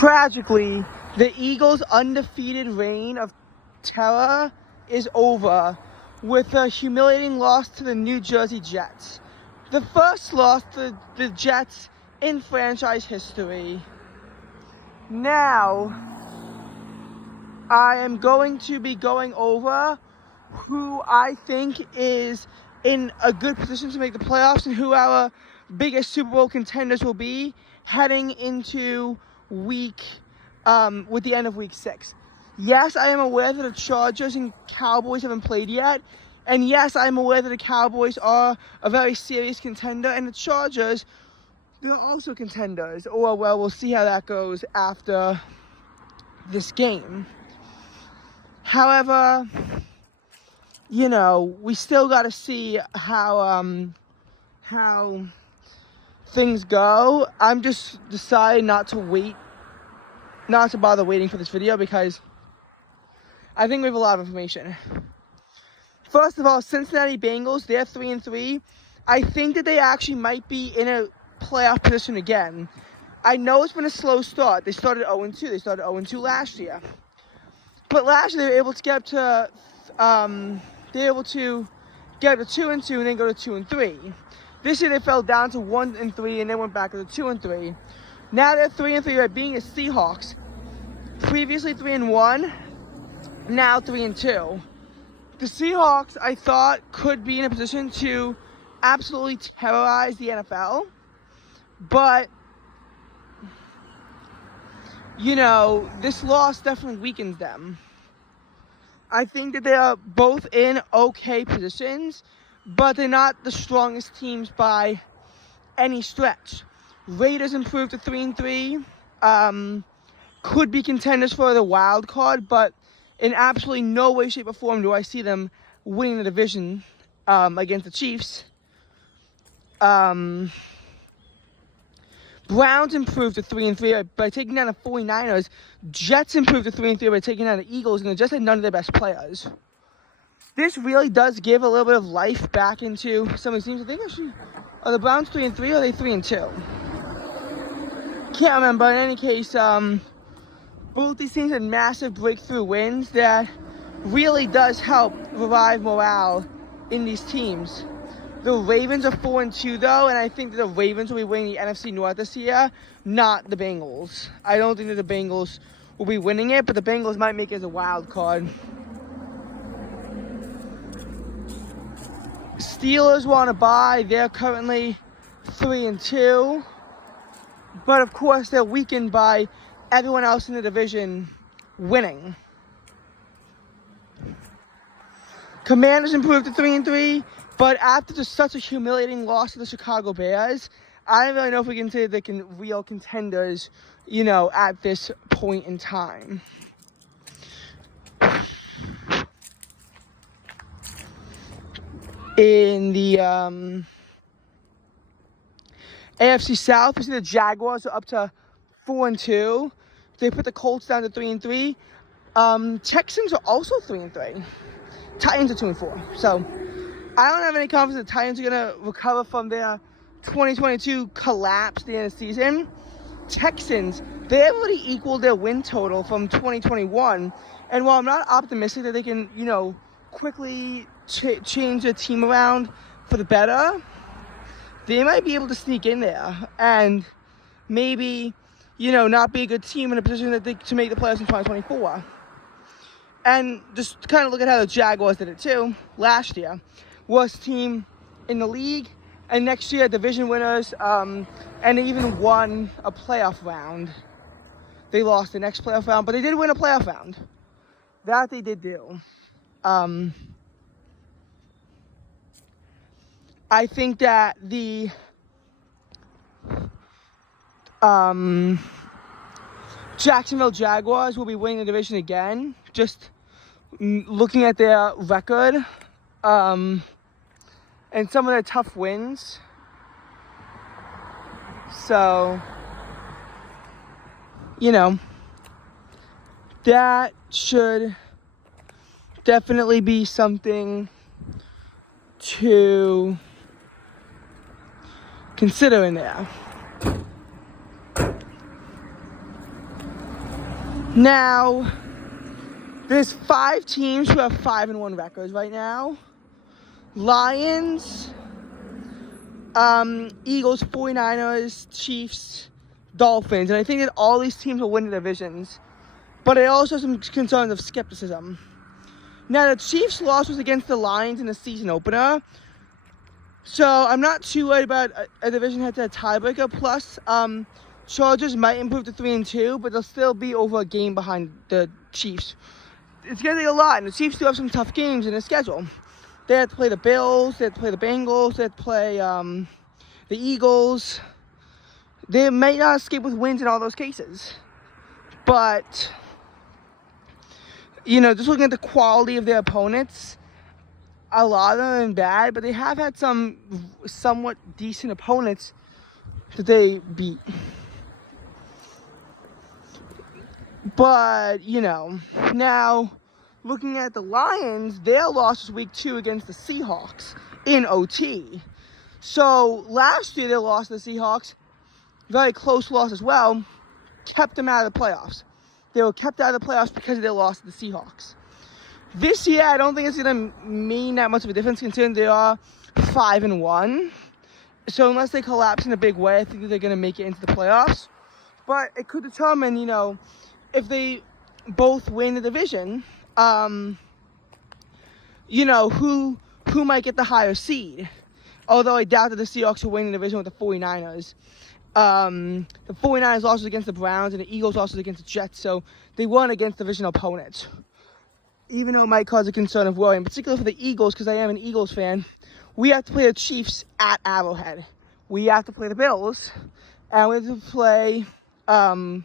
Tragically, the Eagles' undefeated reign of terror is over with a humiliating loss to the New Jersey Jets. The first loss to the Jets in franchise history. Now, I am going to be going over who I think is in a good position to make the playoffs and who our biggest Super Bowl contenders will be heading into with the end of week 6. Yes, I am aware that the Chargers and Cowboys haven't played yet. And yes, I'm aware that the Cowboys are a very serious contender. And the Chargers, they're also contenders. Or, well, we'll see how that goes after this game. However, you know, we still got to see how things go. I'm just deciding not to bother waiting for this video because I think we have a lot of information. First of all, Cincinnati Bengals, they're 3-3. I think that they actually might be in a playoff position again. I know it's been a slow start. They started 0-2. They started 0-2 last year. But last year they were able to get up to 2-2 and then go to 2-3. This year they fell down to 1-3 and then went back to 2-3. Now they're 3-3 by being the Seahawks. Previously 3-1, now 3-2. The Seahawks, I thought, could be in a position to absolutely terrorize the NFL. But, you know, this loss definitely weakens them. I think that they are both in okay positions, but they're not the strongest teams by any stretch. Raiders improved to 3-3. Could be contenders for the wild card, but in absolutely no way, shape, or form do I see them winning the division against the Chiefs. Browns improved to 3-3 by taking down the 49ers. Jets improved to 3-3 by taking down the Eagles, and they just had none of their best players. This really does give a little bit of life back into some of these teams. I think actually, are the Browns 3-3 or are they 3-2? Can't remember. In any case, both these teams had massive breakthrough wins that really does help revive morale in these teams. The Ravens are 4-2 though, and I think that the Ravens will be winning the NFC North this year, not the Bengals. I don't think that the Bengals will be winning it, but the Bengals might make it as a wild card. Steelers want to buy. They're currently 3-2, but of course they're weakened by everyone else in the division winning. Commanders improved to 3-3, but after just such a humiliating loss to the Chicago Bears, I don't really know if we can say they're real contenders, you know, at this point in time. In the AFC South, we see the Jaguars are up to 4-2. They put the Colts down to 3-3. Texans are also 3-3. Titans are 2-4. So I don't have any confidence the Titans are gonna recover from their 2022 collapse at the end of the season. Texans, they have already equaled their win total from 2021. And while I'm not optimistic that they can, you know, quickly change their team around for the better, they might be able to sneak in there and maybe, you know, not be a good team in a position that to make the playoffs in 2024. And just kind of look at how the Jaguars did it too last year. Worst team in the league, and next year division winners, and they even won a playoff round. They lost the next playoff round, but they did win a playoff round. That they did do. I think that the Jacksonville Jaguars will be winning the division again. Just looking at their record and some of their tough wins. So, you know, that should definitely be something to consider in there. Now, there's 5 teams who have 5-1 records right now. Lions, Eagles, 49ers, Chiefs, Dolphins. And I think that all these teams will win the divisions. But I also have some concerns of skepticism. Now, the Chiefs' loss was against the Lions in the season opener. So I'm not too worried about a division head-to-head tiebreaker. Plus, Chargers might improve to 3-2, but they'll still be over a game behind the Chiefs. It's going to take a lot, and the Chiefs do have some tough games in their schedule. They have to play the Bills, they have to play the Bengals, they have to play the Eagles. They may not escape with wins in all those cases. But, you know, just looking at the quality of their opponents, a lot of them have been bad, but they have had some somewhat decent opponents that they beat. But, you know, now looking at the Lions, their loss was week 2 against the Seahawks in OT. So last year they lost to the Seahawks, very close loss as well, kept them out of the playoffs. They were kept out of the playoffs because of their loss to the Seahawks. This year, I don't think it's going to mean that much of a difference considering they are 5-1. So unless they collapse in a big way, I think that they're going to make it into the playoffs. But it could determine, you know, if they both win the division, you know, who might get the higher seed. Although I doubt that the Seahawks will win the division with the 49ers. The 49ers lost against the Browns and the Eagles lost against the Jets, so they won against divisional opponents. Even though it might cause a concern of worry, in particular for the Eagles, because I am an Eagles fan, we have to play the Chiefs at Arrowhead. We have to play the Bills, and we have to play there's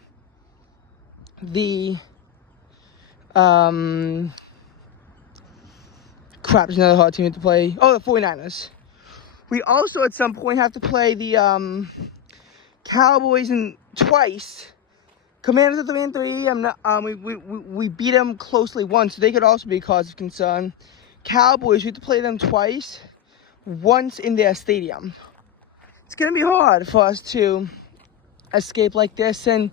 another hard team to play. Oh, the 49ers. We also at some point have to play the Cowboys twice. Commanders are 3-3. We beat them closely once, so they could also be a cause of concern. Cowboys, we have to play them twice, once in their stadium. It's gonna be hard for us to escape like this, and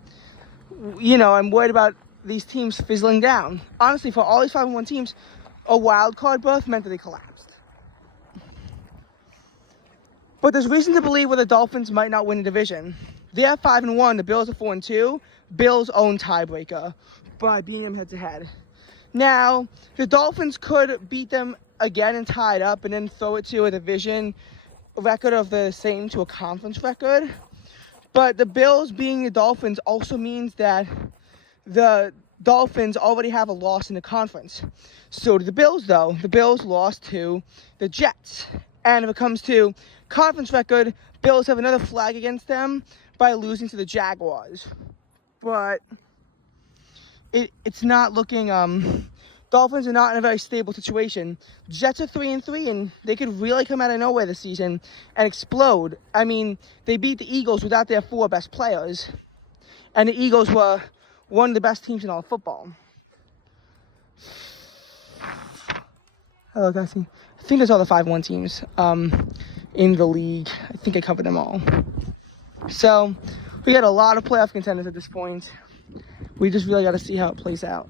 you know, I'm worried about these teams fizzling down. Honestly, for all these 5-1 teams, a wild card berth meant that they collapsed. But there's reason to believe where the Dolphins might not win the division. They're 5-1. The Bills are 4-2. Bills own tiebreaker by beating them head-to-head. Now, the Dolphins could beat them again and tie it up and then throw it to a division record of the same to a conference record. But the Bills being the Dolphins also means that the Dolphins already have a loss in the conference. So do the Bills, though. The Bills lost to the Jets. And if it comes to conference record, Bills have another flag against them by losing to the Jaguars. But it's not looking, Dolphins are not in a very stable situation. Jets are 3-3, and they could really come out of nowhere this season and explode. I mean, they beat the Eagles without their 4 best players. And the Eagles were one of the best teams in all of football. Hello, guys. I think that's all the 5-1 teams in the league. I think I covered them all. So we got a lot of playoff contenders at this point. We just really got to see how it plays out.